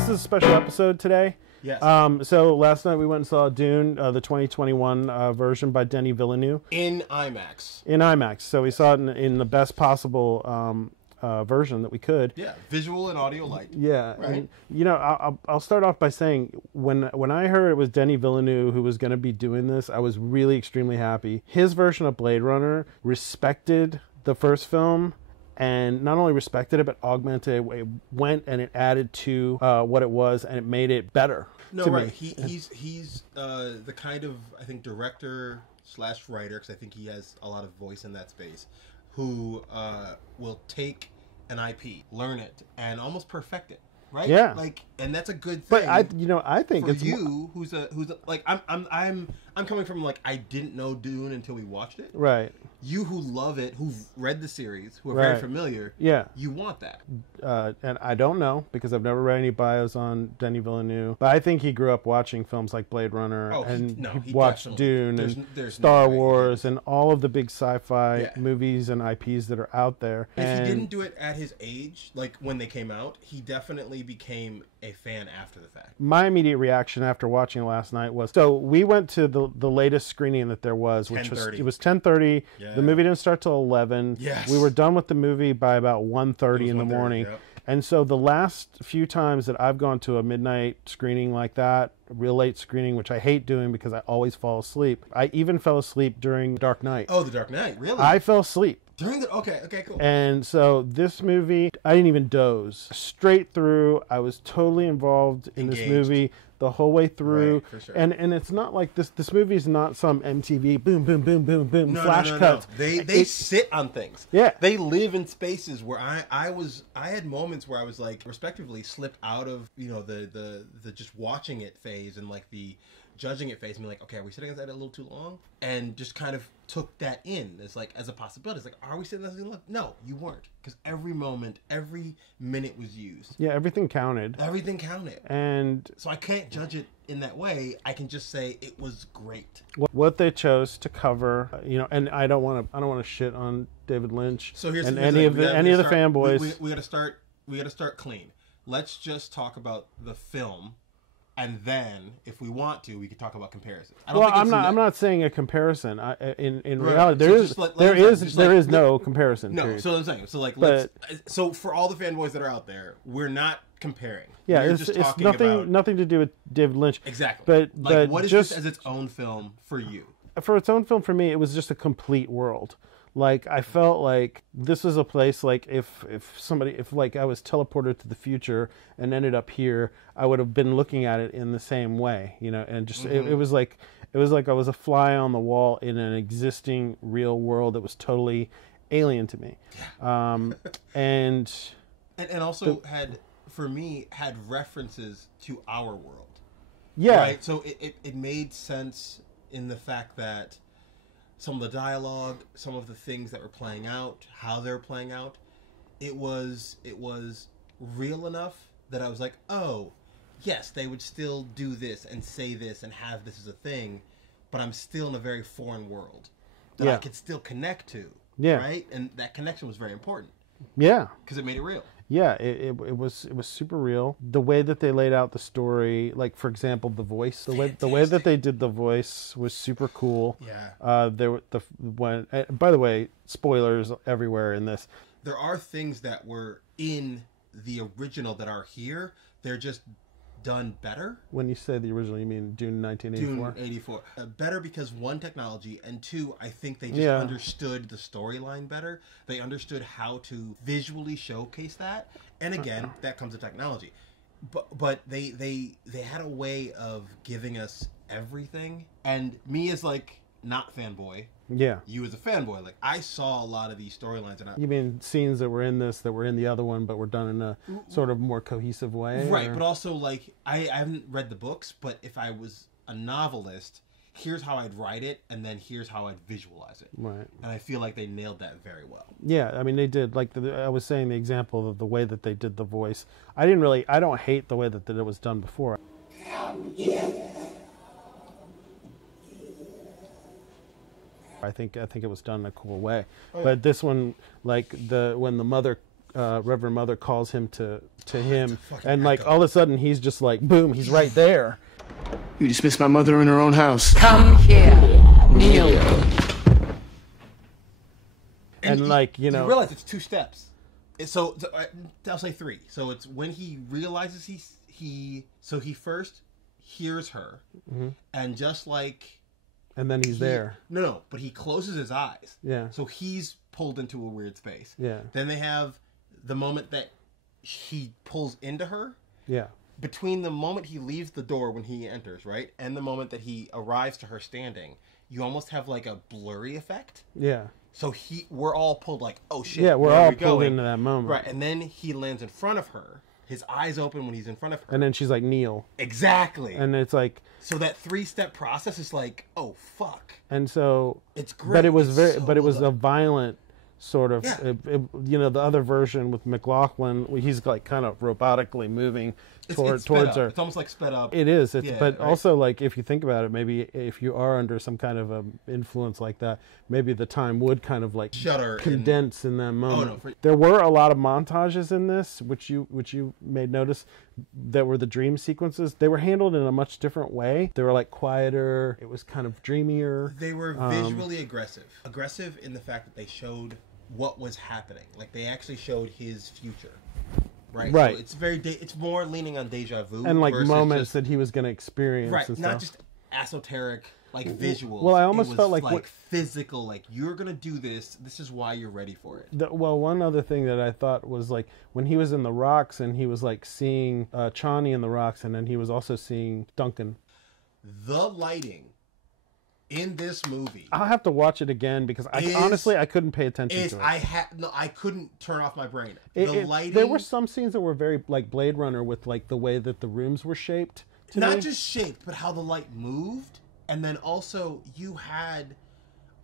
this is a special episode today. Yes. So last night we went and saw Dune, the 2021 version by Denis Villeneuve. In IMAX. In IMAX. So we saw it in the best possible version that we could. Yeah, visual and audio light. Yeah. Right. And, you know, I'll start off by saying when I heard it was Denis Villeneuve who was going to be doing this, I was really extremely happy. His version of Blade Runner respected the first film. And not only respected it, but augmented it. It went and it added to what it was, and it made it better. No, to right. me. He's the kind of, I think, director / writer, because I think he has a lot of voice in that space, who will take an IP, learn it, and almost perfect it. Right? Yeah. Like, and that's a good thing. But I think for it's you, who's like I'm coming from like I didn't know Dune until we watched it. right. You who love it, who've read the series, who are Right. very familiar, Yeah. you want that. And I don't know because I've never read any bios on Denis Villeneuve. But I think he grew up watching films like Blade Runner he watched Dune and Star Wars and all of the big sci-fi movies and IPs that are out there. If he didn't do it at his age, like when they came out, he definitely became a fan after the fact. My immediate reaction after watching it last night was, so we went to the latest screening that there was, which was 10:30. Yeah. The movie didn't start till 11. Yes. We were done with the movie by about 1:30 in the morning. Yep. And so the last few times that I've gone to a midnight screening like that, a real late screening, which I hate doing because I always fall asleep. I even fell asleep during Dark Knight. Oh, The Dark Knight, really? I fell asleep. During the okay, cool. And so this movie, I didn't even doze. Straight through, I was totally involved in this movie the whole way through. Right, for sure. And it's not like this movie is not some MTV boom, boom, boom, boom, boom, flash cuts. No. They sit on things. Yeah. They live in spaces where I had moments where I was like, respectively, slipped out of, you know, the just watching it phase and like the judging it phase and be like, okay, are we sitting on that a little too long? And just kind of took that in as like as a possibility. It's like, are we sitting on that too long? No, you weren't, because every moment, every minute was used. Yeah, everything counted. Everything counted. And so I can't judge it in that way. I can just say it was great. What they chose to cover, you know, and I don't want to shit on David Lynch. So here's any of the fanboys. We got to start clean. Let's just talk about the film. And then, if we want to, we could talk about comparisons. I'm not saying a comparison. In reality, there is no comparison. No, period. so I'm saying, so for all the fanboys that are out there, we're not comparing. Yeah, we're it's just talking nothing to do with David Lynch. Exactly. But what is just this as its own film for you? For its own film, for me, it was just a complete world. Like, I felt like this was a place, like, if like I was teleported to the future and ended up here, I would have been looking at it in the same way, you know, and just, it was like I was a fly on the wall in an existing real world that was totally alien to me. And also had references to our world. Yeah. Right? So it made sense in the fact that some of the dialogue, some of the things that were playing out, how they're playing out, it was real enough that I was like, oh, yes, they would still do this and say this and have this as a thing, but I'm still in a very foreign world that I could still connect to. Yeah. Right? And that connection was very important. Yeah. Because it made it real. Yeah, it was super real. The way that they laid out the story, like for example, the voice, the way that they did the voice was super cool. Yeah. By the way, spoilers everywhere in this. There are things that were in the original that are here. They're just done better. When you say the original, you mean Dune 1984? Dune 84. Better because, one, technology, and two, I think they just understood the storyline better. They understood how to visually showcase that. And again, that comes with technology. But they had a way of giving us everything. And me as like not fanboy. Yeah. You as a fanboy, like I saw a lot of these storylines, and you mean scenes that were in this, that were in the other one, but were done in a sort of more cohesive way, right? Or? But also, like I haven't read the books, but if I was a novelist, here's how I'd write it, and then here's how I'd visualize it. Right. And I feel like they nailed that very well. Yeah, I mean they did. Like I was saying, the example of the way that they did the voice. I don't hate the way that it was done before. I think it was done in a cool way. Oh, yeah. But this one, like when the mother Reverend Mother calls him to him, fucking and like echo. all of a sudden he's just like boom, he's right there. You dismissed my mother in her own house. Come here, kneel. And like, you know, realize it's 2 steps. So I'll say 3. So it's when he realizes he first hears her, and just like, and then he's there. No, but he closes his eyes. Yeah. So he's pulled into a weird space. Yeah. Then they have the moment that he pulls into her. Yeah. Between the moment he leaves the door when he enters, right, and the moment that he arrives to her standing, you almost have like a blurry effect. Yeah. So we're all pulled like, oh shit. Yeah, we're where are all we pulled going? into that moment. Right, and then he lands in front of her. His eyes open when he's in front of her. And then she's like, kneel. Exactly. And it's like, so that 3-step process is like, oh fuck. and so It's great. but it was It's very so but it was well a violent sort of, Yeah. you know, the other version with McLaughlin, he's like kind of robotically moving it's towards sped up. her. It's almost like sped up. It is. It's, Yeah, but right. also, like, if you think about it, maybe if you are under some kind of a influence like that, maybe the time would kind of like Shudder and- condense in that moment. no, for- There were a lot of montages in this, which you made notice, that were the dream sequences. They were handled in a much different way. They were like quieter. It was kind of dreamier. They were visually aggressive. Aggressive in the fact that they showed what was happening. Like they actually showed his future. Right. Right. So it's more leaning on deja vu And like versus moments just, that he was going to experience. right, And not stuff. just esoteric like visuals. Well, I almost It was, felt like physical. Like you're gonna do this. This is why you're ready for it. Well, one other thing that I thought was like when he was in the rocks and he was like seeing Chani in the rocks, and then he was also seeing Duncan. The lighting in this movie I'll have to watch it again because honestly I couldn't pay attention to it. I couldn't turn off my brain. Lighting. There were some scenes that were very like Blade Runner with like the way that the rooms were shaped. Not me. just shaped, but how the light moved, and then also you had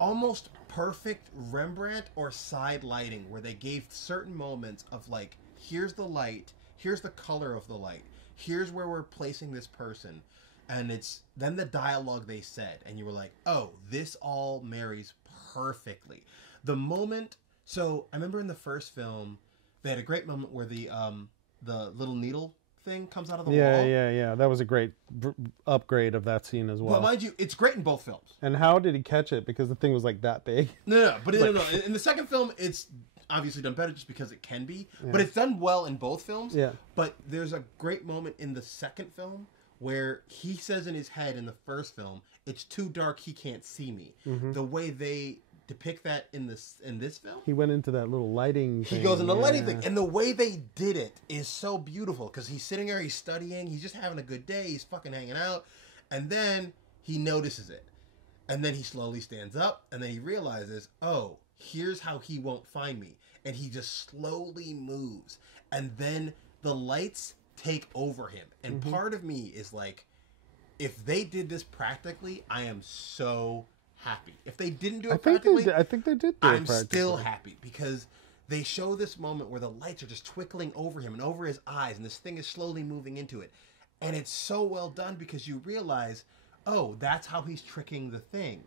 almost perfect Rembrandt or side lighting where they gave certain moments of like, here's the light, here's the color of the light, here's where we're placing this person, and it's then the dialogue they said, and you were like, oh, this all marries perfectly. The moment, so I remember in the first film, they had a great moment where the little needle thing comes out of the wall. Yeah. That was a great upgrade of that scene as well. Well, mind you, it's great in both films. And how did he catch it? Because the thing was like that big. No. In the second film, it's obviously done better just because it can be. Yeah. But it's done well in both films. Yeah. But there's a great moment in the second film where he says in his head in the first film, it's too dark, he can't see me. Mm-hmm. The way they depict that in this film, he went into that little lighting thing. He goes into the lighting thing, and the way they did it is so beautiful because he's sitting there, he's studying, he's just having a good day, he's fucking hanging out, and then he notices it, and then he slowly stands up, and then he realizes, oh, here's how he won't find me, and he just slowly moves, and then the lights take over him, and part of me is like, if they did this practically, I am so happy. If they didn't do it practically, I think they did do I'm it practically. still happy because they show this moment where the lights are just twinkling over him and over his eyes, and this thing is slowly moving into it, and it's so well done because you realize, oh, that's how he's tricking the thing,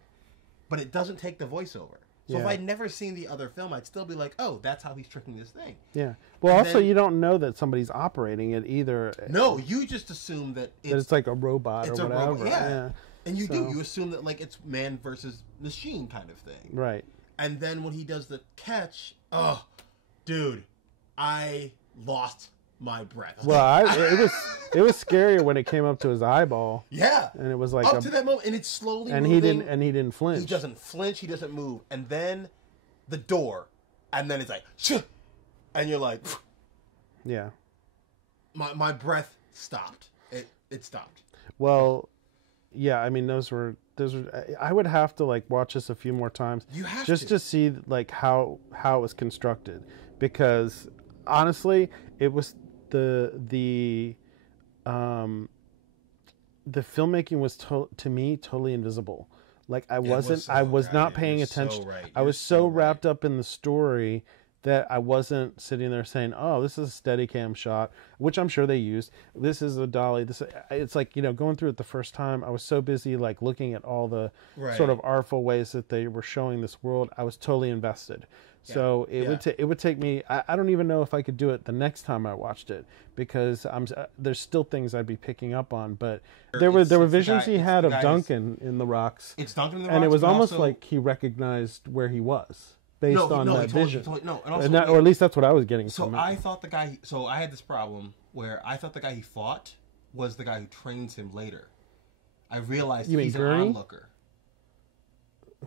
but it doesn't take the voiceover. So if I'd never seen the other film, I'd still be like, oh, that's how he's tricking this thing. Yeah. Well, And also, then- you don't know that somebody's operating it either. No, you just assume that It's like a robot or it's a whatever. robot. Yeah. And you So- you assume that like it's man versus machine kind of thing. Right. And then when he does the catch, oh, dude, I lost my breath. Well, it was scary when it came up to his eyeball, yeah, and it was like up to that moment, and it's slowly and moving. he didn't flinch. He doesn't flinch. He doesn't move. And then the door, and then it's like, shh, and you're like, Yeah. my breath stopped. It stopped. Well, yeah. I mean, those were. I would have to like watch this a few more times. You have just to see like how it was constructed, because honestly, it was the filmmaking was to me totally invisible. Like I was not paying attention. So right. I was so wrapped up in the story that I wasn't sitting there saying, "Oh, this is a Steadicam shot," which I'm sure they used. This is a dolly. It's like, you know, going through it the first time, I was so busy like looking at all the sort of artful ways that they were showing this world. I was totally invested. So it would take me. I don't even know if I could do it the next time I watched it, because there's still things I'd be picking up on. But there were visions he had of Duncan in the rocks. It's Duncan in the rocks, and it was almost also, like he recognized where he was based on that vision. And also, or at least that's what I was getting from it. I thought the guy. So I had this problem where I thought the guy he fought was the guy who trains him later. I realized he's an onlooker.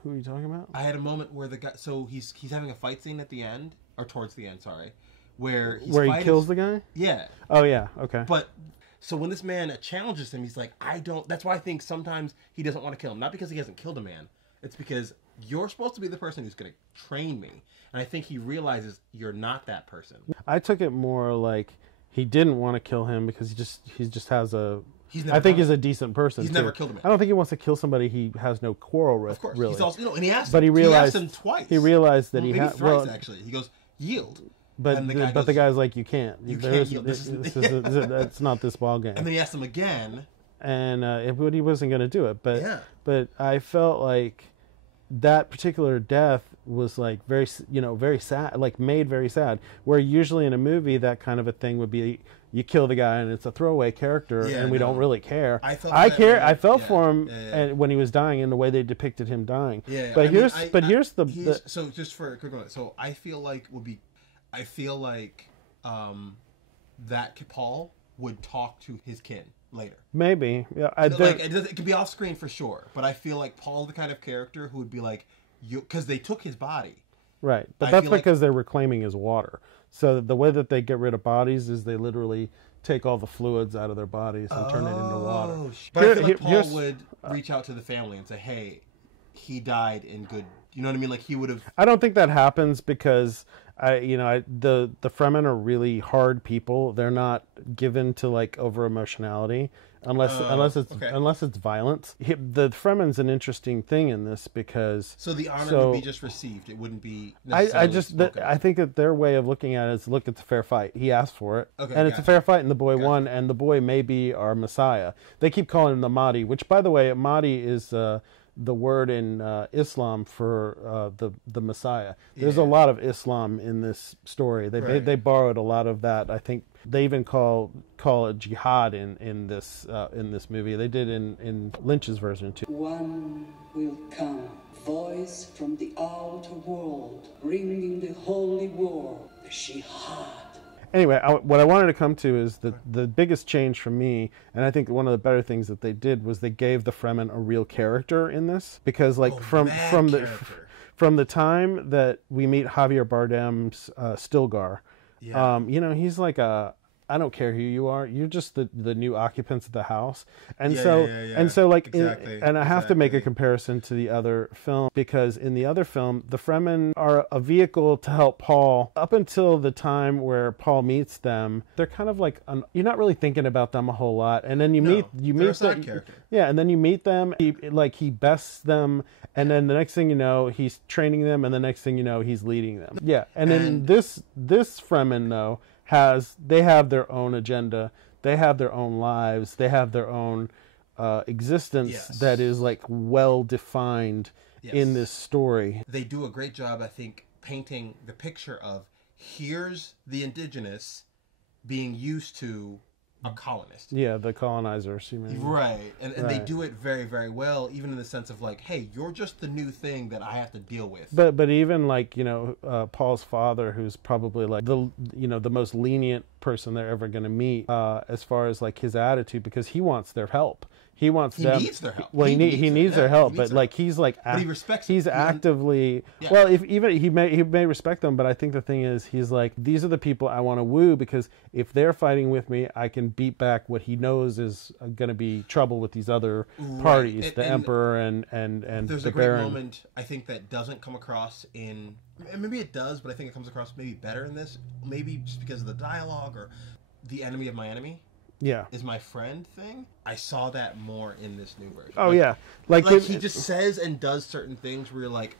Who are you talking about? I had a moment where the guy. So he's having a fight scene at the end, or towards the end. Sorry, where he kills the guy. Yeah. Oh yeah. Okay. But so when this man challenges him, he's like, I don't. That's why I think sometimes he doesn't want to kill him. Not because he hasn't killed a man. It's because you're supposed to be the person who's going to train me, and I think he realizes you're not that person. I took it more like he didn't want to kill him because he just has a. I think he's a decent person. He's never killed a man. I don't think he wants to kill somebody he has no quarrel with. Of course, really. He's also, and he asked. But he realized him twice. He realized that maybe he had. Thrice, actually, he goes yield. But the guy's like, you can't. You can't yield. It's not this ball game. And then he asked him again, and but he wasn't going to do it. But I felt like that particular death was like very sad, like made very sad. Where usually in a movie that kind of a thing would be you kill the guy and it's a throwaway character and we don't really care. I felt for him and when he was dying and the way they depicted him dying. Yeah. But here's so just for a quick moment. So I feel like that Paul would talk to his kin later. Maybe. Yeah. It could be off screen for sure, but I feel like Paul's the kind of character who would be like, because they took his body. Right, but that's because they're reclaiming his water. So the way that they get rid of bodies is they literally take all the fluids out of their bodies and turn it into water. But I feel like Paul would reach out to the family and say, hey, he died in good... You know what I mean? Like he would have... I don't think that happens because the Fremen are really hard people. They're not given to like over emotionality unless it's violence. The Fremen's an interesting thing in this because the honor would be just received. It wouldn't be necessarily I think that their way of looking at it is, look, it's a fair fight. He asked for it, and it's a fair fight, and the boy won, and the boy may be our Messiah. They keep calling him the Mahdi, which, by the way, Mahdi is the word in Islam for the Messiah. There's a lot of Islam in this story. They borrowed a lot of that. I think they even call it jihad in this movie. They did in Lynch's version too. One will come, voice from the outer world, bringing the holy war, the jihad. Anyway, what I wanted to come to is the biggest change for me, and I think one of the better things that they did was they gave the Fremen a real character in this, because from the time that we meet Javier Bardem's Stilgar, he's like I don't care who you are. You're just the new occupants of the house. And and I have to make a comparison to the other film, because in the other film, the Fremen are a vehicle to help Paul up until the time where Paul meets them. They're kind of like, you're not really thinking about them a whole lot. And then you meet them. Yeah. And then you meet them. He bests them. And then the next thing you know, he's training them. And the next thing you know, he's leading them. Yeah. And then this Fremen, though, they have their own agenda, they have their own lives, they have their own existence that is like well defined in this story. They do a great job, I think, painting the picture of here's the indigenous being used to a colonist. Yeah, the colonizers. You mean. Right. And they do it very, very well, even in the sense of like, hey, you're just the new thing that I have to deal with. But even like, Paul's father, who's probably like the most lenient person they're ever going to meet as far as like his attitude, because he wants their help. He wants them. He needs their help. Well, he needs their help, but like he's like, but he respects. He's actively. Yeah. Well, he may respect them, but I think the thing is, he's like, these are the people I want to woo, because if they're fighting with me, I can beat back what he knows is going to be trouble with these other parties, the Emperor and there's the a great Baron. moment I think that doesn't come across in. Maybe it does, but I think it comes across maybe better in this. Maybe just because of the dialogue or the enemy of my enemy. Yeah, is my friend thing. I saw that more in this new version. Oh, yeah. Like he just says and does certain things where you're like,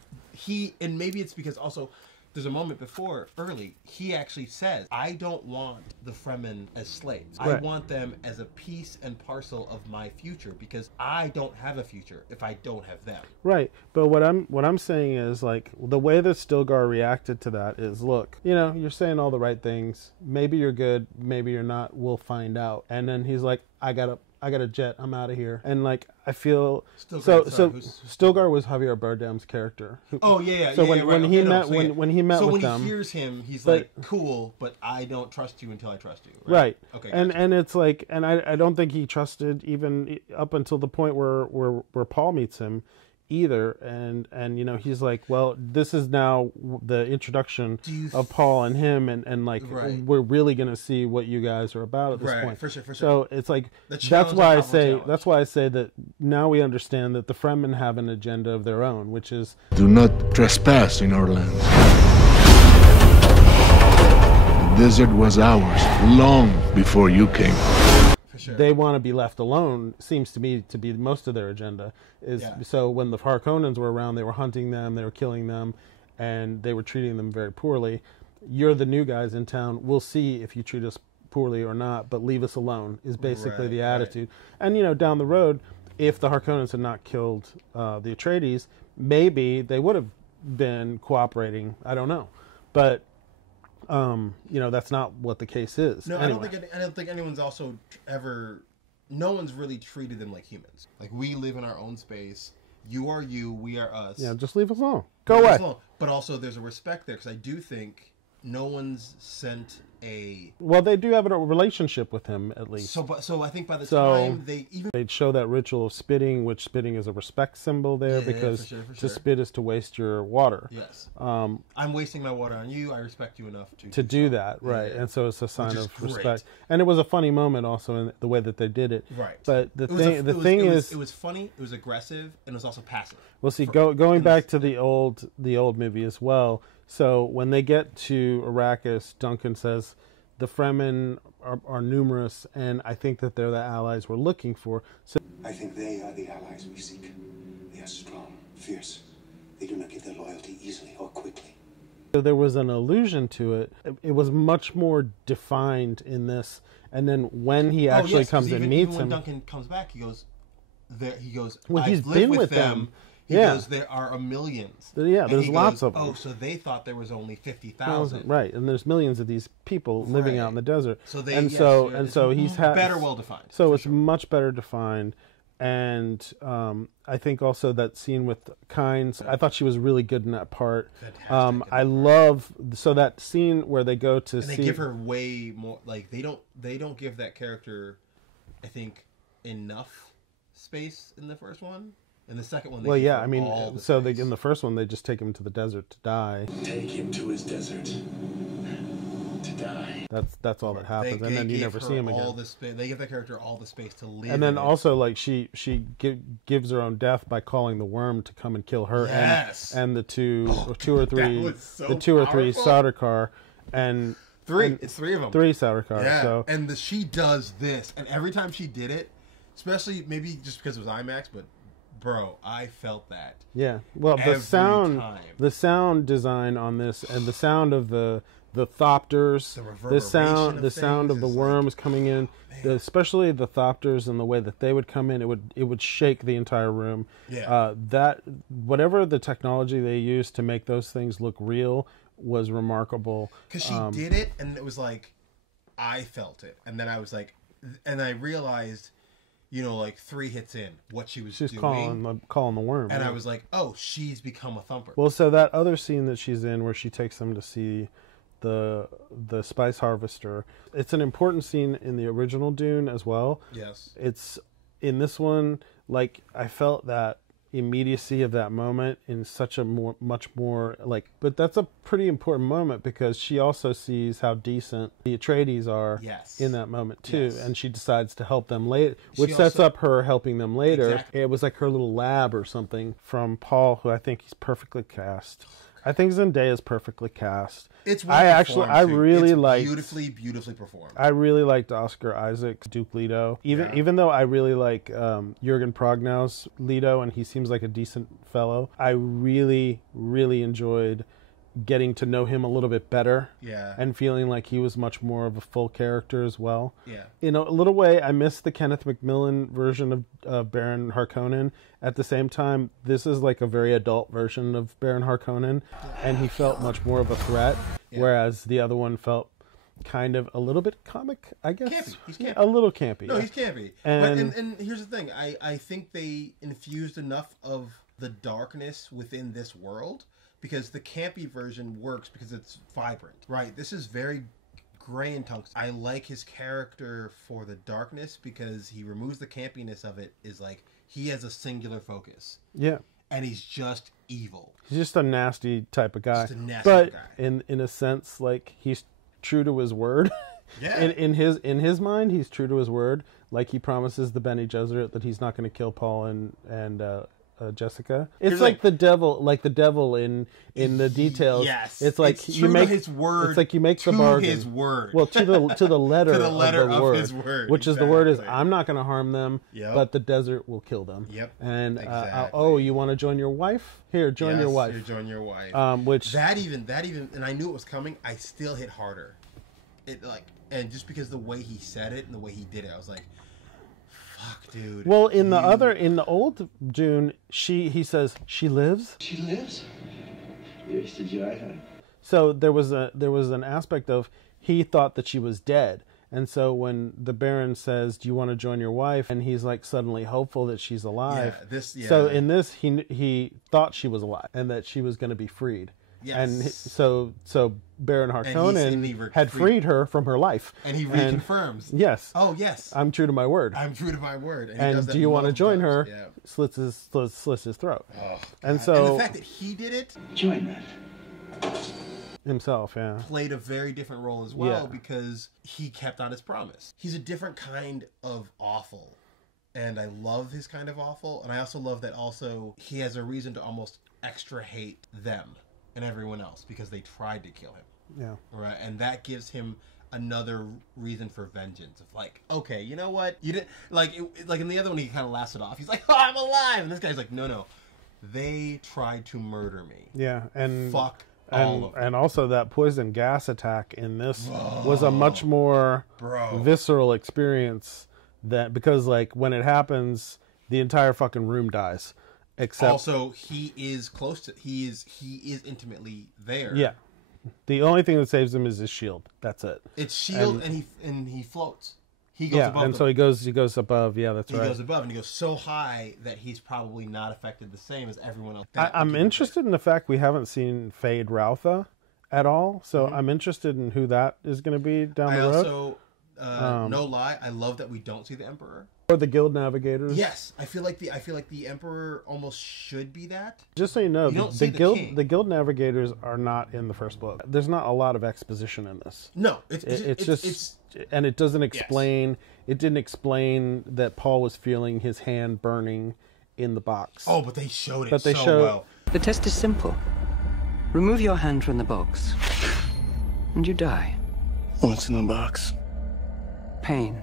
and maybe it's because also there's a moment before, early, he actually says, I don't want the Fremen as slaves. I Right. want them as a piece and parcel of my future, because I don't have a future if I don't have them. Right, but what I'm saying is, like, the way that Stilgar reacted to that is, look, you know, you're saying all the right things. Maybe you're good, maybe you're not. We'll find out. And then he's like, I got a jet. I'm out of here. And like, I feel Stilgar was Javier Bardem's character. Oh yeah. So when when he met with them, he hears him, he's like, cool, but I don't trust you until I trust you. Right. Okay. And it's like, and I don't think he trusted even up until the point where Paul meets him either. And you know, he's like, well, this is now the introduction of Paul and him, and like, we're really gonna see what you guys are about at this point. For sure. So it's like, that's why I say that now we understand that the Fremen have an agenda of their own, which is, Do not trespass in our lands. The desert was ours long before you came. Sure. They want to be left alone. Seems to me to be most of their agenda. So when the Harkonnens were around, they were hunting them, they were killing them, and they were treating them very poorly. You're the new guys in town. We'll see if you treat us poorly or not, but leave us alone is basically the attitude. And you know, down the road, if the Harkonnens had not killed the Atreides, maybe they would have been cooperating. I don't know, but you know, that's not what the case is. No, anyway. I don't think anyone's also ever. No one's really treated them like humans. Like, we live in our own space. You are you. We are us. Yeah, just leave us alone. Go away. But also, there's a respect there, because I do think no one's sent a. Well, they do have a relationship with him, at least. So I think by the time they'd show that ritual of spitting, which spitting is a respect symbol there, because for sure. to spit is to waste your water. Yes. I'm wasting my water on you. I respect you enough to do that, right? And so it's a sign of respect. And it was a funny moment also in the way that they did it. Right. But the thing is, it was funny. It was aggressive, and it was also passive. Well, see, going back to the old movie as well. So when they get to Arrakis, Duncan says, the Fremen are numerous, and I think that they're the allies we're looking for. So I think they are the allies we seek. They are strong, fierce. They do not give their loyalty easily or quickly. So there was an allusion to it. It was much more defined in this. And then when he actually comes and meets even him, when Duncan comes back, he goes, well, I've lived with them. He goes, there are millions. Yeah, there's lots of them. Oh, so they thought there was only 50,000. Right, and there's millions of these people living out in the desert. So so he's better well defined. So it's much better defined, and I think also that scene with Kynes, I thought she was really good in that part. Fantastic. I love that scene where they go to They give her way more. Like, they don't give that character, I think, enough space in the first one. In the second one, in the first one, they just take him to the desert to die. Take him to his desert to die. That's all that happens, and then you never see him again. They give that character all the space to live. And then also, like, she gives her own death by calling the worm to come and kill her and the two or three Sardaukar and three. It's three of them. Three Sardaukar. Yeah. So. And she does this, and every time she did it, especially maybe just because it was IMAX, but. Bro, I felt that. Yeah. Well, the sound design on this, and the sound of the thopters, the sound of the worms coming in, especially the thopters and the way that they would come in, it would shake the entire room. Yeah. That whatever the technology they used to make those things look real was remarkable. Because she did it, and it was like, I felt it, and then I was like, and I realized. You know, like 3 hits in, what she's doing. calling the worm. And I was like, oh, she's become a thumper. Well, so that other scene that she's in where she takes them to see the spice harvester, it's an important scene in the original Dune as well. Yes. It's in this one, like, I felt that immediacy of that moment in such a much more like, but that's a pretty important moment because she also sees how decent the Atreides are in that moment too, and she decides to help them later, which sets up her helping them later. Exactly. It was like her little lab or something from Paul, who I think he's perfectly cast. I think Zendaya's perfectly cast. It's beautifully performed. I really liked Oscar Isaac's Duke Leto, even though I really like Jurgen Prognau's Leto, and he seems like a decent fellow. I really, really enjoyed getting to know him a little bit better. Yeah. And feeling like he was much more of a full character as well. Yeah. In a little way, I miss the Kenneth Macmillan version of Baron Harkonnen. At the same time, this is like a very adult version of Baron Harkonnen, and he felt much more of a threat, whereas the other one felt kind of a little bit comic, I guess. Campy. He's campy. A little campy. No, yeah. he's campy. And here's the thing. I think they infused enough of the darkness within this world, because the campy version works because it's vibrant, right? This is very gray and tungsten. I like his character for the darkness because he removes the campiness of it. Is like he has a singular focus. Yeah. And he's just evil. He's just a nasty type of guy. Just a nasty but guy. in a sense, like, he's true to his word. Yeah. in his mind, he's true to his word. Like, he promises the Bene Gesserit that he's not going to kill Paul and Jessica. It's like the devil in the details. Yes, it's like it's you true make to his word. It's like you make the to bargain. his word. Well, to the letter, to the letter of, of his word, which is the word is exactly. I'm not going to harm them, Yep. but the desert will kill them. Yep, And exactly. oh, you want to join your wife? Here, join your wife. Here, join your wife. Which that even, and I knew it was coming. I still hit harder. It like, and just because the way he said it and the way he did it, I was like, "Fuck, dude." well, in the old Dune, he says she lives. She lives? Yes, did you? So there was an aspect of he thought that she was dead. And so when the Baron says, "Do you want to join your wife?" and he's like suddenly hopeful that she's alive. So in this, he thought she was alive and that she was going to be freed. Yes. And so Baron Harkonnen had freed her from her life. And he reconfirms. Yes. Oh, yes. I'm true to my word. I'm true to my word. And, he And does that do you want to multiple join times. her? Yeah. Slits his throat. Oh, and God. so and the fact that he did it Join that. himself, yeah. played a very different role as well, Yeah. because he kept on his promise. He's a different kind of awful. And I love his kind of awful. And I also love that also he has a reason to almost extra hate them and everyone else because they tried to kill him. Yeah. Right. And that gives him another reason for vengeance of like, okay, you know what? You didn't like in the other one he kind of laughs it off. He's like, "Oh, I'm alive." And this guy's like, "No. They tried to murder me." Yeah. And Fuck all of them. and also that poison gas attack in this was a much more visceral experience because like when it happens, the entire fucking room dies. Except also he is intimately there. Yeah. The only thing that saves him is his shield. That's it. It's shield and he floats. He goes above. And so he goes above. Yeah, that's right. He goes above and he goes so high that he's probably not affected the same as everyone else. I'm interested in the fact we haven't seen Fade Routha at all. So Mm-hmm. I'm interested in who that is going to be down the road. No lie, I love that we don't see the Emperor. Or the Guild Navigators. Yes, I feel like the Emperor almost should be that. Just so you know, don't see the Guild Navigators are not in the first book. There's not a lot of exposition in this. No, and it doesn't explain. Yes. It didn't explain that Paul was feeling his hand burning in the box. Oh, but they showed it But they so showed- well. The test is simple. Remove your hand from the box, and you die. What's in the box? Pain.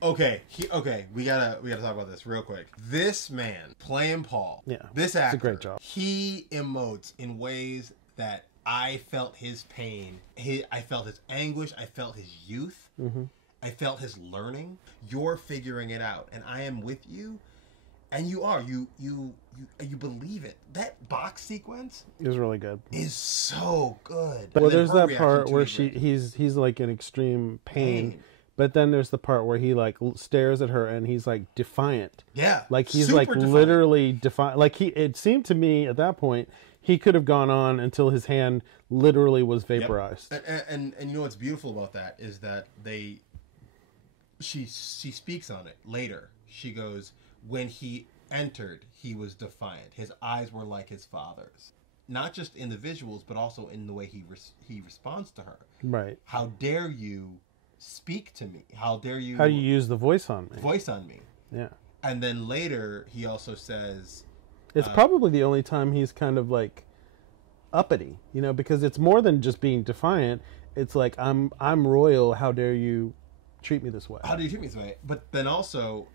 Okay, we gotta talk about this real quick. This man playing Paul, this actor, it's a great job. He emotes in ways that I felt his pain. I felt his anguish. I felt his youth. Mm-hmm. I felt his learning. You're figuring it out, and I am with you. And you are. You believe it. That box sequence It was really good. is so good. Well, And then there's her that reaction part to where it, he's like in extreme pain. But then there's the part where he like stares at her and he's like defiant. Yeah, Like he's super like defiant. literally defiant. Like it seemed to me at that point he could have gone on until his hand literally was vaporized. Yep. And you know what's beautiful about that is that she speaks on it later. She goes, when he entered, he was defiant. His eyes were like his father's. Not just in the visuals, but also in the way he responds to her. Right. How dare you speak to me? How dare you... How do you use the voice on me? Voice on me. Yeah. And then later, he also says... It's probably the only time he's kind of like uppity, because it's more than just being defiant. It's like, I'm royal. How dare you treat me this way? How do you treat me this way? But then also...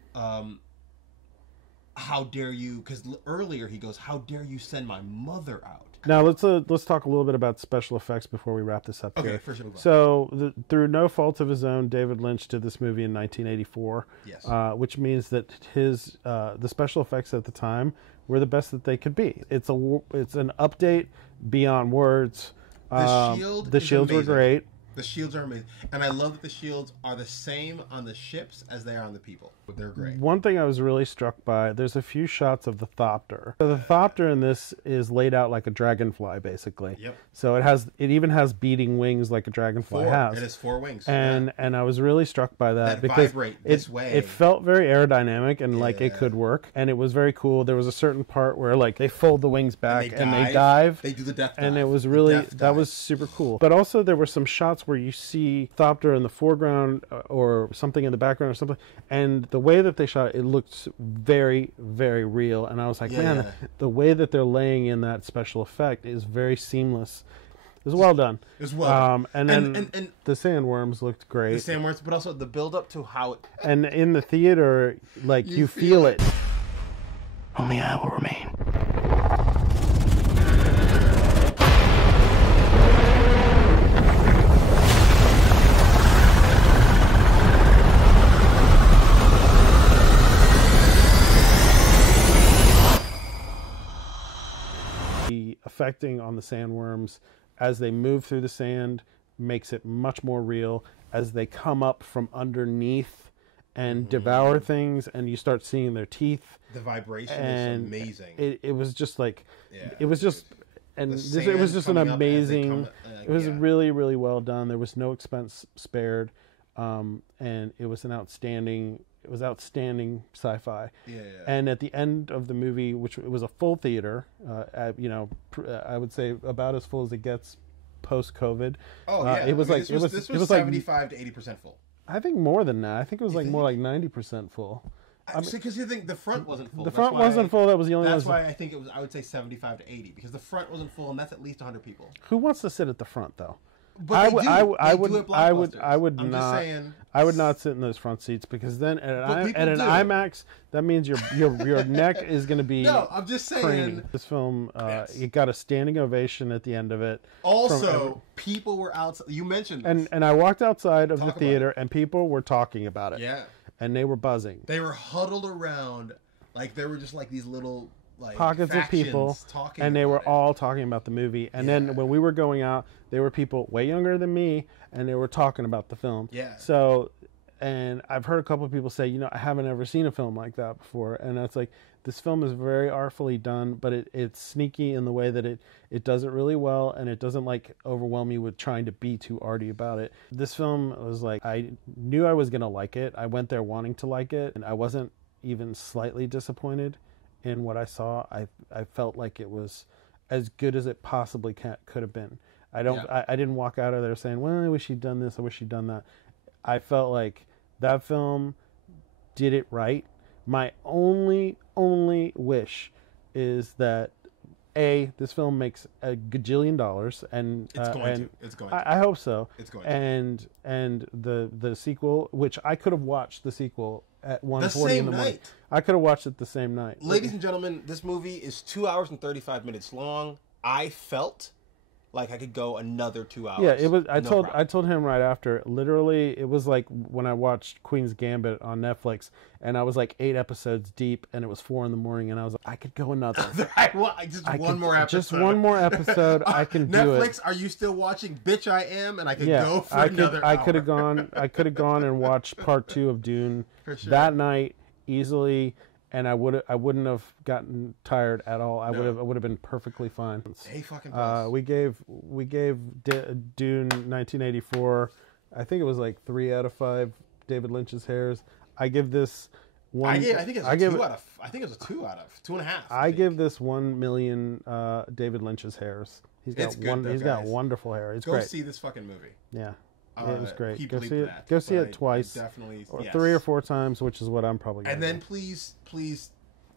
how dare you... Because earlier he goes, how dare you send my mother out? Now let's talk a little bit about special effects before we wrap this up. Okay, here. for sure. So through no fault of his own, David Lynch did this movie in 1984. Yes. Which means that his the special effects at the time were the best that they could be. It's an update beyond words. The shields were great. The shields are amazing. And I love that the shields are the same on the ships as they are on the people. They're great. One thing I was really struck by, there's a few shots of the Thopter. So the Thopter in this is laid out like a dragonfly, basically. Yep. So it even has beating wings like a dragonfly has. It has 4 wings. And I was really struck by that because vibrate this way. It felt very aerodynamic and like it could work. And it was very cool. There was a certain part where like they fold the wings back and they dive. They do the death dive. And it was really, that was super cool. But also there were some shots where you see Thopter in the foreground or something in the background or something. And the way that they shot it looked very, very real. And I was like, man, the way that they're laying in that special effect is very seamless. It was well done. It was well done. And then and the sandworms looked great. The sandworms, but also the build up to how it... And in the theater, like, you feel it. Only I will remain. The affecting on the sandworms as they move through the sand makes it much more real. As they come up from underneath and devour things, and you start seeing their teeth. The vibration is amazing. It was just like, it was just, and it was just an amazing. It was really, really well done. There was no expense spared, and it was an outstanding. It was outstanding sci-fi. And at the end of the movie, which it was a full theater, I would say about as full as it gets post-COVID. Oh yeah, it was like this was 75 to 80% full. I think more than that. I think it was like more like 90% full. Because you think the front wasn't full. The front wasn't full. That was the only. That's why I think it was. I would say 75 to 80 because the front wasn't full, and that's at least 100 people. Who wants to sit at the front though? But I would not sit in those front seats because then at an IMAX that means your neck is going to be. No, I'm just saying. This film, it got a standing ovation at the end of it. Also, people were outside. You mentioned this. And I walked outside of the theater and people were talking about it. Yeah, and they were buzzing. They were huddled around like they were just like these little. Like pockets of people, and they were all talking about the movie. And then when we were going out, there were people way younger than me, and they were talking about the film. Yeah. So, and I've heard a couple of people say, I haven't ever seen a film like that before. And it's like, this film is very artfully done, but it's sneaky in the way that it does it really well, and it doesn't like overwhelm you with trying to be too arty about it. This film was like, I knew I was going to like it. I went there wanting to like it, and I wasn't even slightly disappointed in what I saw. I felt like it was as good as it possibly could have been. I didn't walk out of there saying, well, I wish he'd done this, I wish he'd done that. I felt like that film did it right. My only wish is that this film makes a gajillion dollars, and it's going to. I hope so. It's going to. And the sequel, which I could have watched the sequel at 1:40 in the morning. I could have watched it the same night. Ladies and gentlemen, this movie is 2 hours and 35 minutes long. I felt like I could go another 2 hours. Yeah, it was. I told him right after. Literally, it was like when I watched Queen's Gambit on Netflix, and I was like 8 episodes deep, and it was 4 in the morning, and I was like, I could go another. One more episode. Just one more episode. I can do it. Netflix, are you still watching? Bitch, I am, and I could go for another hour. I could have gone and watched part 2 of Dune that night easily. And I wouldn't have gotten tired at all. I would have been perfectly fine. We gave Dune 1984. I think it was like 3 out of 5 David Lynch's hairs. I give this one. I think it was a 2 out of. I think it was a 2 out of 2.5. I give this 1 million David Lynch's hairs. He's got wonderful hair. It's great. Go see this fucking movie. Yeah. It was great. Go see it. That, go see it twice, definitely, or 3 or 4 times, which is what I'm probably. And then please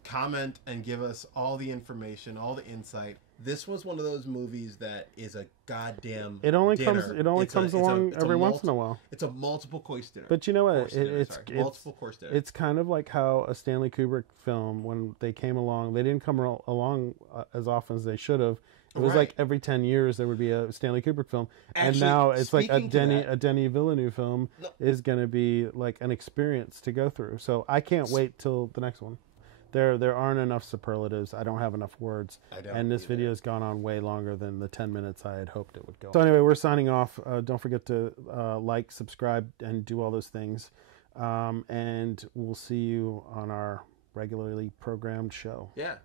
comment and give us all the information, all the insight. This was one of those movies that is a goddamn. It only comes along every once in a while. It's a multiple course dinner. But you know what? It's multiple course dinner. It's kind of like how a Stanley Kubrick film, when they came along, they didn't come along as often as they should have. It was Right. like every 10 years there would be a Stanley Kubrick film. And Actually, now it's like speaking to that- a Denis Villeneuve film No. is going to be like an experience to go through. So I can't wait till the next one. There aren't enough superlatives. I don't have enough words. I don't And this either. video has gone on way longer than the 10 minutes I had hoped it would go. So anyway, we're signing off. Don't forget to like, subscribe, and do all those things. And we'll see you on our regularly programmed show. Yeah.